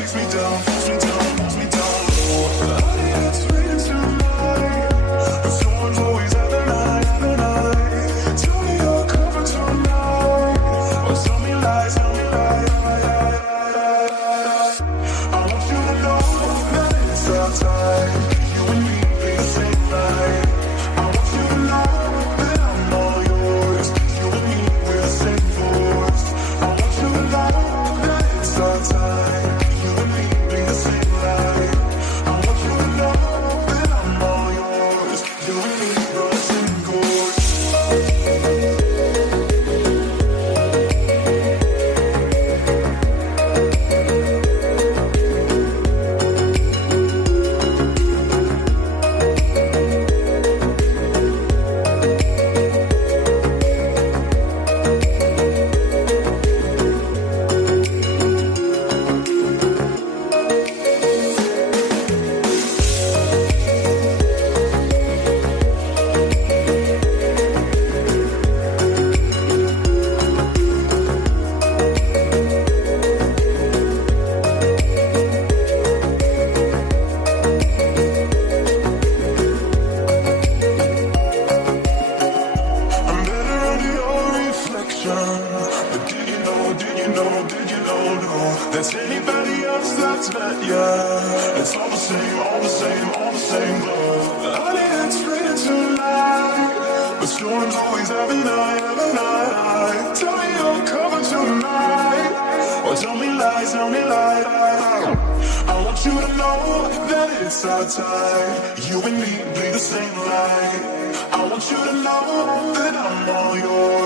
takes me down, pulls me down, pulls me down low. I need it's raining tonight, but someone's always at the night, at the night. Tell me you're covered tonight, or tell me lies, tell me lies. I want you to know that it's our time. You and me be the same night. I want you to know that I'm all yours. You and me, we're the same force. I want you to know that it's our time. You and me be the same light. I want you to know that I'm all yours. You and me, we're the same course. I'm better under your reflection. But did you know, did you know, did you know, no, there's anybody else that's met ya? It's all the same, all the same, all the same glow. Honey, it's raining tonight, but storms always have a night, have a night. Tell me you're covered tonight, or tell me lies, tell me lies. I want you to know that it's our time. You and me bleed the same light. I want you to know that I'm all yours.